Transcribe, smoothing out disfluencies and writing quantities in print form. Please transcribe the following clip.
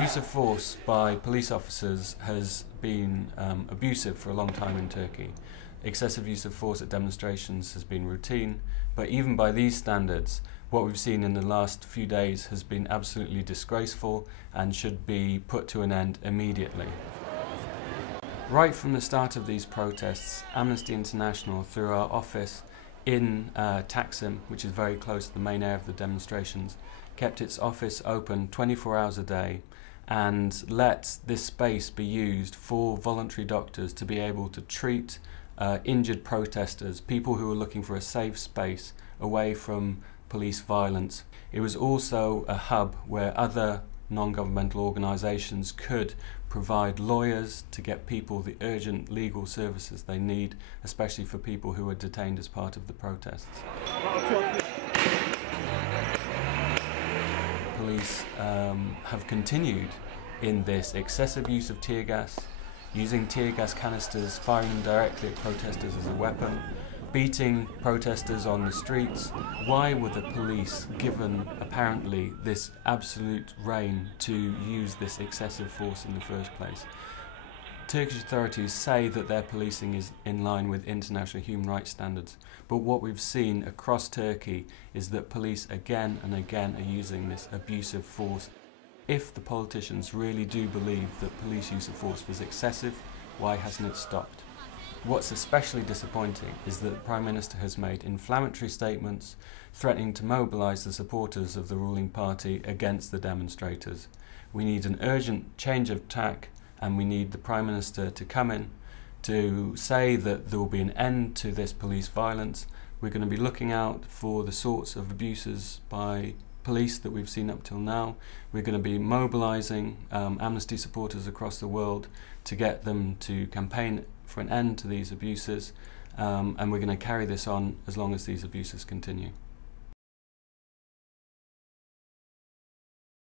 Use of force by police officers has been abusive for a long time in Turkey. Excessive use of force at demonstrations has been routine, but even by these standards, what we've seen in the last few days has been absolutely disgraceful and should be put to an end immediately. Right from the start of these protests, Amnesty International, through our office in Taksim, which is very close to the main area of the demonstrations, kept its office open 24 hours a day and let this space be used for voluntary doctors to be able to treat injured protesters, people who were looking for a safe space away from police violence. It was also a hub where other non-governmental organisations could provide lawyers to get people the urgent legal services they need, especially for people who are detained as part of the protests. Police have continued in this excessive use of tear gas, using tear gas canisters, firing them directly at protesters as a weapon, beating protesters on the streets. Why were the police given apparently this absolute reign to use this excessive force in the first place? Turkish authorities say that their policing is in line with international human rights standards, but what we've seen across Turkey is that police again and again are using this abusive force. If the politicians really do believe that police use of force was excessive, why hasn't it stopped? What's especially disappointing is that the Prime Minister has made inflammatory statements threatening to mobilise the supporters of the ruling party against the demonstrators. We need an urgent change of tack, and we need the Prime Minister to come in to say that there will be an end to this police violence. We're going to be looking out for the sorts of abuses by police that we've seen up till now. We're going to be mobilising Amnesty supporters across the world to get them to campaign for an end to these abuses, and we're going to carry this on as long as these abuses continue.